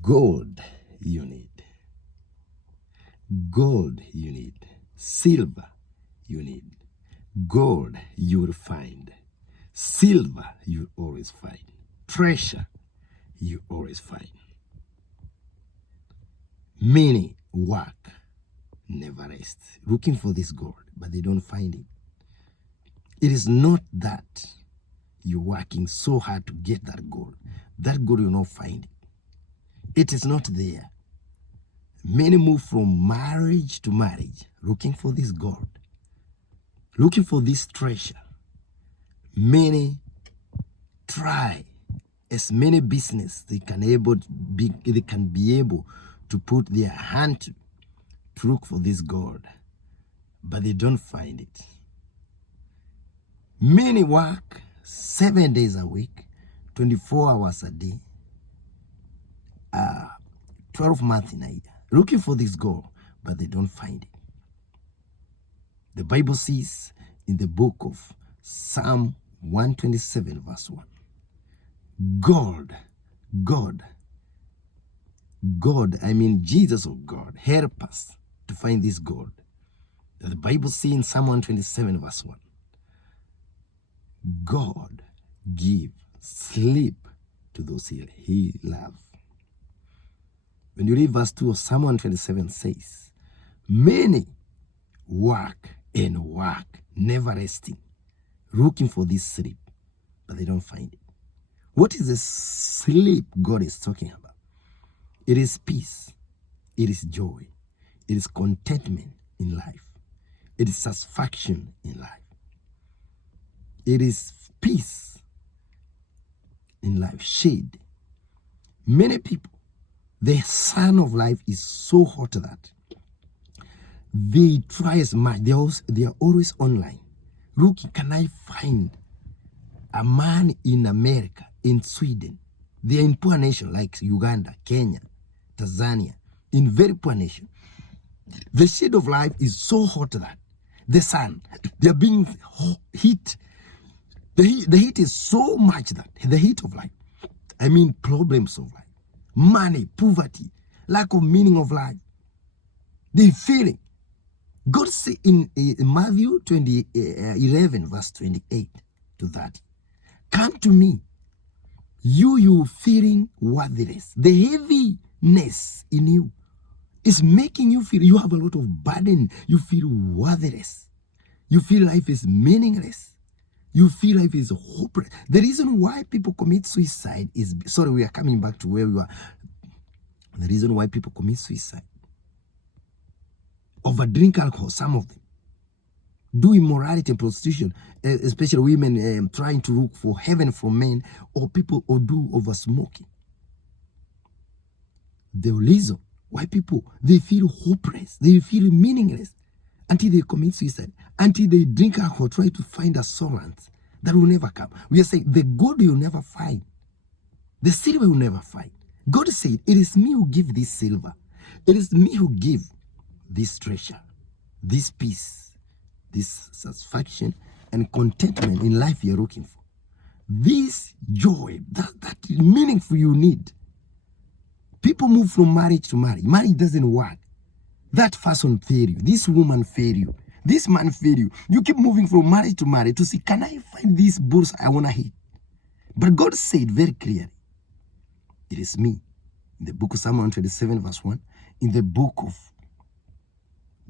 Gold you need. Gold you need. Silver you need. Gold you will find. Silver you always find. Treasure you always find. Many work, never rest, looking for this gold, but they don't find it. It is not that you're working so hard to get that gold. That gold, you'll not find it. It is not there. Many move from marriage to marriage, looking for this gold, looking for this treasure. Many try as many business they can be able to put their hand to look for this gold, but they don't find it. Many work 7 days a week, 24 hours a day, 12 months in a year, looking for this gold, but they don't find it. The Bible says in the book of Psalm 127 verse 1, God, I mean Jesus of God, help us to find this gold. The Bible says in Psalm 127 verse 1, God give sleep to those he loves. When you read verse 2 of Psalm 127 says, many work and work, never resting, looking for this sleep, but they don't find it. What is the sleep God is talking about? It is peace. It is joy. It is contentment in life. It is satisfaction in life. It is peace in life, shade. Many people, the sun of life is so hot that they try as much. They are always online. Look, can I find a man in America, in Sweden? They are in poor nation like Uganda, Kenya, Tanzania, in very poor nation. The shade of life is so hot that the sun, they are being heat. The heat is so much that the heat of life, I mean problems of life, money, poverty, lack of meaning of life, they feel it. God said in Matthew 11 verse 28 to 30, come to me, you feeling worthless. The heaviness in you is making you feel you have a lot of burden. You feel worthless. You feel life is meaningless. You feel life is hopeless. The reason why people commit suicide is, sorry, we are coming back to where we were. The reason why people commit suicide, over drink alcohol, some of them, do immorality and prostitution, especially women trying to look for heaven from men, or people or do over smoking. The reason why people, they feel hopeless, they feel meaningless until they commit suicide, until they drink alcohol, try to find a solace that will never come. We are saying the gold you'll never find, the silver you'll never find. God said, it is me who give this silver. It is me who give this treasure, this peace, this satisfaction and contentment in life you're looking for. This joy, that meaningful you need. People move from marriage to marriage. Marriage doesn't work. That person fail you. This woman fail you. This man fail you. You keep moving from marriage to marriage to see, can I find these bulls I want to hit? But God said very clearly, it is me. In the book of Psalm 127 verse 1, in the book of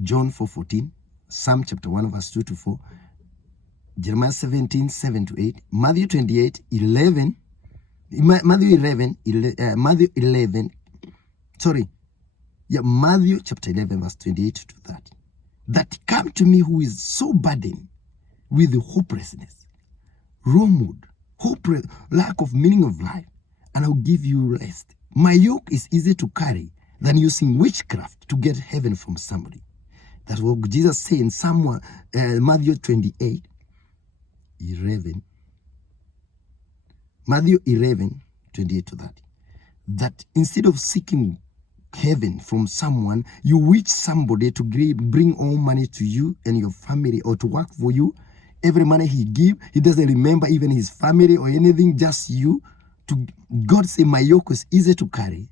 John 4:14, Psalm chapter 1 verse 2 to 4, Jeremiah 17, 7 to 8, Matthew 28, 11, Matthew 11, chapter 11 verse 28 to 30. That come to me who is so burdened with hopelessness, mood, lack of meaning of life, and I'll give you rest. My yoke is easy to carry than using witchcraft to get heaven from somebody. That's what Jesus said in Matthew 28, 11. Matthew 11, 28 to 30. That instead of seeking heaven from someone, you wish somebody to bring all money to you and your family, or to work for you. Every money he give, he doesn't remember even his family or anything, just you. God say, my yoke is easy to carry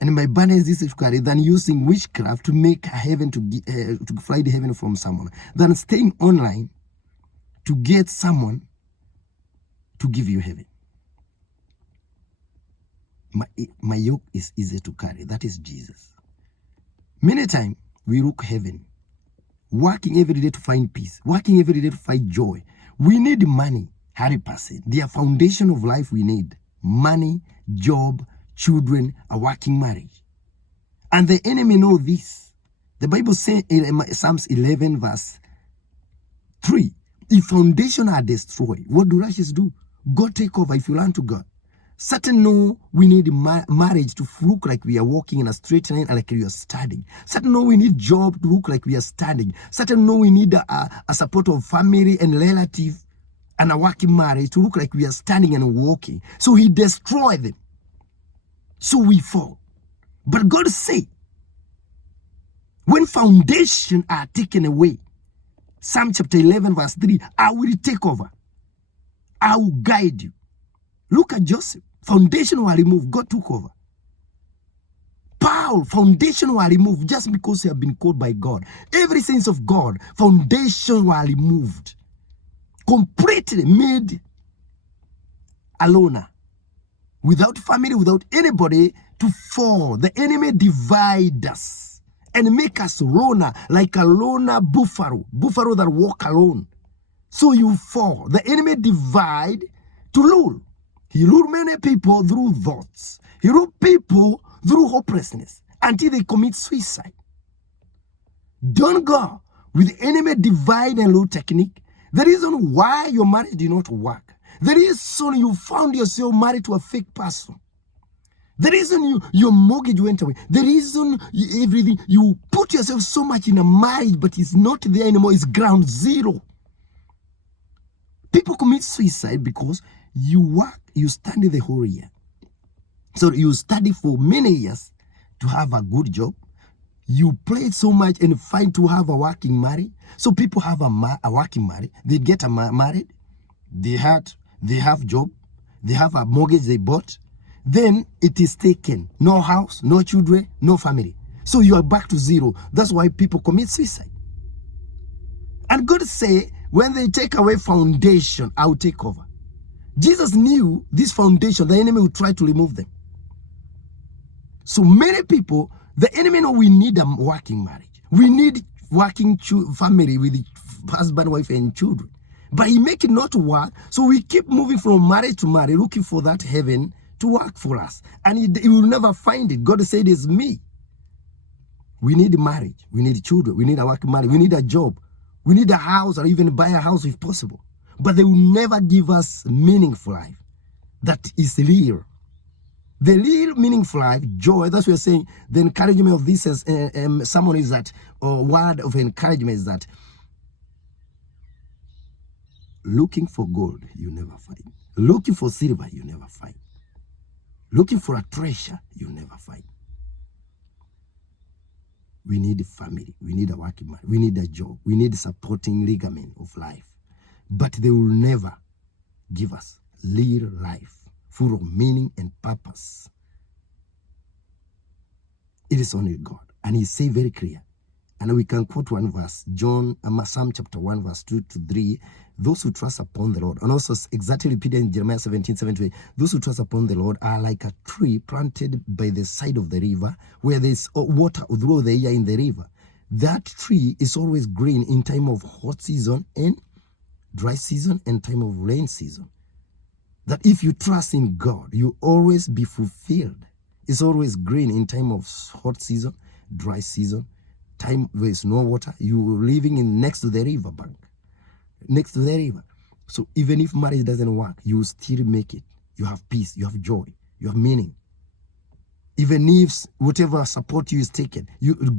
and my banner is this to carry, than using witchcraft to make heaven to fly to heaven from someone, than staying online to get someone to give you heaven. My yoke is easy to carry. That is Jesus. Many times we look heaven, working every day to find peace, working every day to find joy. We need money, 100%. The foundation of life we need. Money, job, children, a working marriage. And the enemy know this. The Bible says in Psalms 11 verse 3, if foundation are destroyed, what do righteous do? God take over if you learn to God. Certain know we need marriage to look like we are walking in a straight line and like we are studying. Certain know we need job to look like we are studying. Certain know we need a support of family and relative and a working marriage to look like we are standing and walking. So he destroyed them. So we fall. But God say, when foundation are taken away, Psalm chapter 11 verse 3, I will take over. I will guide you. Look at Joseph. Foundation were removed. God took over. Paul, foundation were removed just because he had been called by God. Every sense of God, foundation were removed. Completely made a loner. Without family, without anybody to fall. The enemy divide us and make us loner, like a loner buffalo that walk alone. So you fall. The enemy divide to rule. He ruled many people through thoughts. He ruled people through hopelessness until they commit suicide. Don't go with enemy divide and rule technique. The reason why your marriage did not work. The reason you found yourself married to a fake person. The reason your mortgage went away. The reason everything, you put yourself so much in a marriage but it's not there anymore. It's ground zero. People commit suicide because you work, you study the whole year. So you study for many years to have a good job. You play so much and find to have a working marriage. So people have a working marriage. They get married. They have job. They have a mortgage they bought. Then it is taken. No house, no children, no family. So you are back to zero. That's why people commit suicide. And God say, when they take away foundation, I will take over. Jesus knew this foundation, the enemy will try to remove them. So many people, the enemy know we need a working marriage. We need working family with husband, wife, and children. But he make it not work. So we keep moving from marriage to marriage, looking for that heaven to work for us. And he will never find it. God said, it's me. We need marriage. We need children. We need a working marriage. We need a job. We need a house or even buy a house if possible. But they will never give us meaningful life. That is real. The real meaningful life, joy, that's what we're saying. The encouragement of this as someone is that, or word of encouragement is that looking for gold, you never find. Looking for silver, you never find. Looking for a treasure, you never find. We need a family. We need a working man. We need a job. We need supporting ligament of life. But they will never give us real life full of meaning and purpose. It is only God. And he say very clear. And we can quote one verse, Psalm chapter 1, verse 2 to 3. Those who trust upon the Lord, and also exactly repeated in Jeremiah 17:7, those who trust upon the Lord are like a tree planted by the side of the river, where there's water through the year in the river. That tree is always green in time of hot season and dry season and time of rain season. That if you trust in God, you always be fulfilled. It's always green in time of hot season, dry season, time where there's no water. You living in next to the river bank. Next to the river. So even if marriage doesn't work, you still make it. You have peace, you have joy, you have meaning. Even if whatever support you is taken,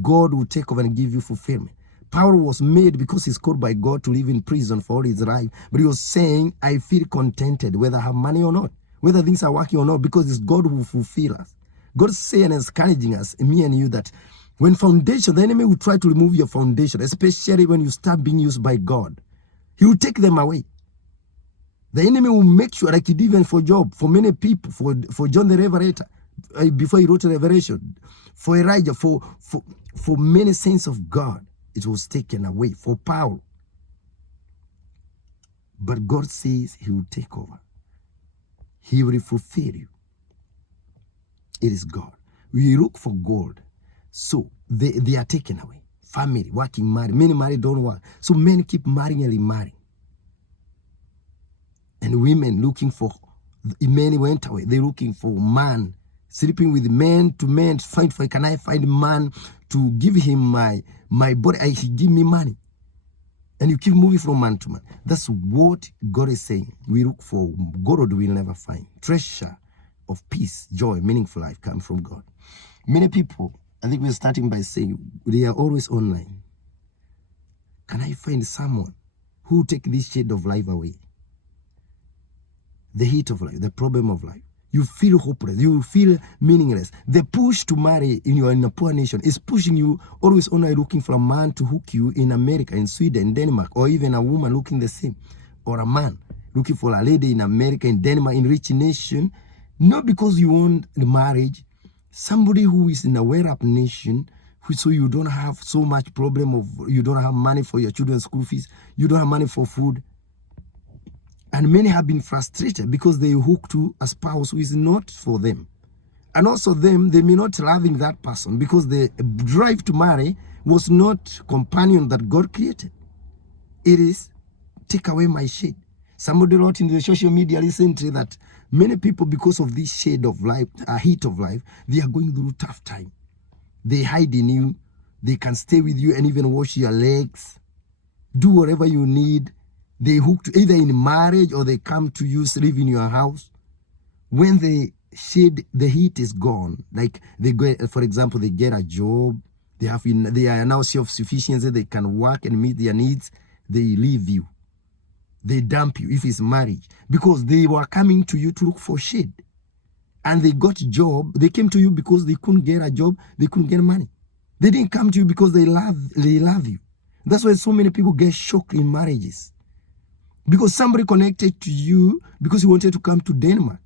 God will take over and give you fulfillment. Paul was made because he's called by God to live in prison for all his life. But he was saying, I feel contented whether I have money or not, whether things are working or not, because it's God who will fulfill us. God is saying and encouraging us, me and you, that when foundation, the enemy will try to remove your foundation, especially when you start being used by God. He will take them away. The enemy will make sure, like he did even for Job, for many people, for John the Revelator. before he wrote Revelation. For Elijah, for many saints of God, it was taken away. For Paul. But God says he will take over. He will fulfill you. It is God. We look for gold. So they are taken away. Family, working, married. Many married don't work. So men keep marrying and remarrying. And women looking for, many went away. They're looking for man, sleeping with men to men, can I find a man to give him my body? He give me money. And you keep moving from man to man. That's what God is saying. We look for gold we'll never find. Treasure of peace, joy, meaningful life come from God. Many people, I think we're starting by saying, they are always online. Can I find someone who will take this shade of life away? The heat of life, the problem of life. You feel hopeless. You feel meaningless. The push to marry in a poor nation is pushing you always only looking for a man to hook you in America, in Sweden, Denmark, or even a woman looking the same, or a man looking for a lady in America, in Denmark, in rich nation, not because you want the marriage, somebody who is in a well-up nation, so you don't have so much problem of, you don't have money for your children's school fees, you don't have money for food. And many have been frustrated because they hook to a spouse who is not for them. And also them, they may not loving that person because the drive to marry was not companion that God created. It is, take away my shade. Somebody wrote in the social media recently that many people, because of this shade of life, heat of life, they are going through tough time. They hide in you. They can stay with you and even wash your legs. Do whatever you need. They hook to either in marriage or they come to you, live in your house. When the shade, the heat is gone, like they go, for example, they get a job, they are now self-sufficient, they can work and meet their needs, they leave you. They dump you if it's marriage, because they were coming to you to look for shade. And they got job, they came to you because they couldn't get a job, they couldn't get money. They didn't come to you because they love you. That's why so many people get shocked in marriages. Because somebody connected to you because he wanted to come to Denmark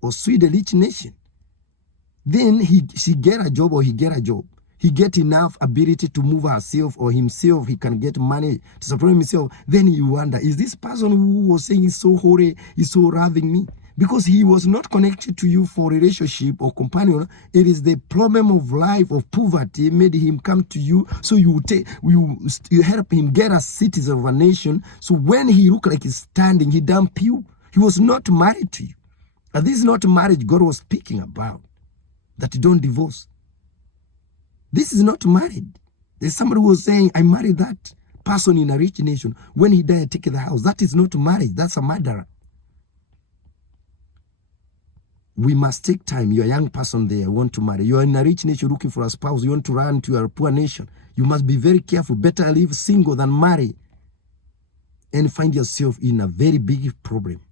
or Sweden, rich nation. Then she get a job or he get a job. He get enough ability to move herself or himself. He can get money to support himself. Then you wonder, is this person who was saying he's so holy, he's so loving me? Because he was not connected to you for relationship or companion. It is the problem of life, of poverty, made him come to you. So you help him get a citizen of a nation. So when he look like he's standing, he dump you. He was not married to you. And this is not marriage God was speaking about, that you don't divorce. This is not married. There's somebody who was saying, I married that person in a rich nation. When he died, take the house. That is not marriage. That's a murderer. We must take time. You're a young person there, want to marry. You're in a rich nation looking for a spouse. You want to run to a poor nation. You must be very careful. Better live single than marry. And find yourself in a very big problem.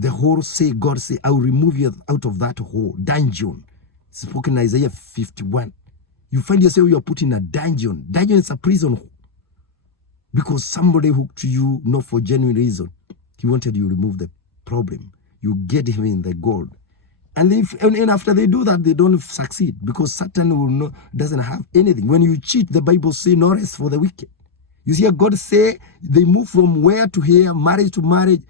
The whole say, God say, I will remove you out of that hole, dungeon. Spoken in Isaiah 51. You find yourself, you're put in a dungeon. Dungeon is a prison. Because somebody hooked to you, not for genuine reason. He wanted you to remove the problem. You get him in the gold. And after they do that, they don't succeed. Because Satan doesn't have anything. When you cheat, the Bible says no rest for the wicked. You see, God say they move from where to here, marriage to marriage,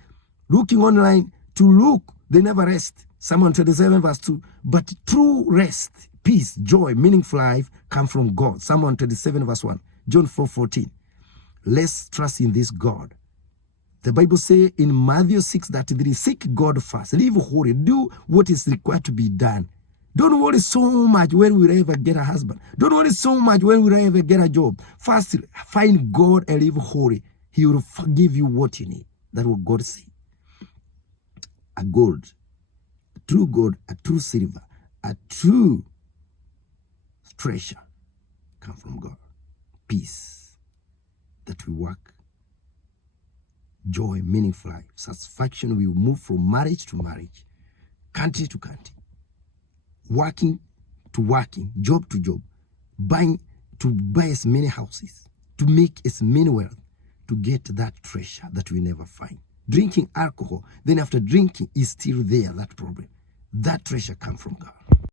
looking online to look. They never rest. Psalm 127 verse 2. But true rest, peace, joy, meaningful life come from God. Psalm 127 verse 1. John 4:14. Let's trust in this God. The Bible says in Matthew 6:33, seek God first. Live holy. Do what is required to be done. Don't worry so much when we ever get a husband. Don't worry so much when we ever get a job. First, find God and live holy. He will forgive you what you need. That's what God says. A gold, a true gold, a true silver, a true treasure come from God. Peace that we work. Joy, meaningful life, satisfaction. We will move from marriage to marriage, country to country, working to working, job to job, buying to buy as many houses, to make as many wealth, to get that treasure that we never find. Drinking alcohol, then after drinking is still there, that problem. That treasure comes from God.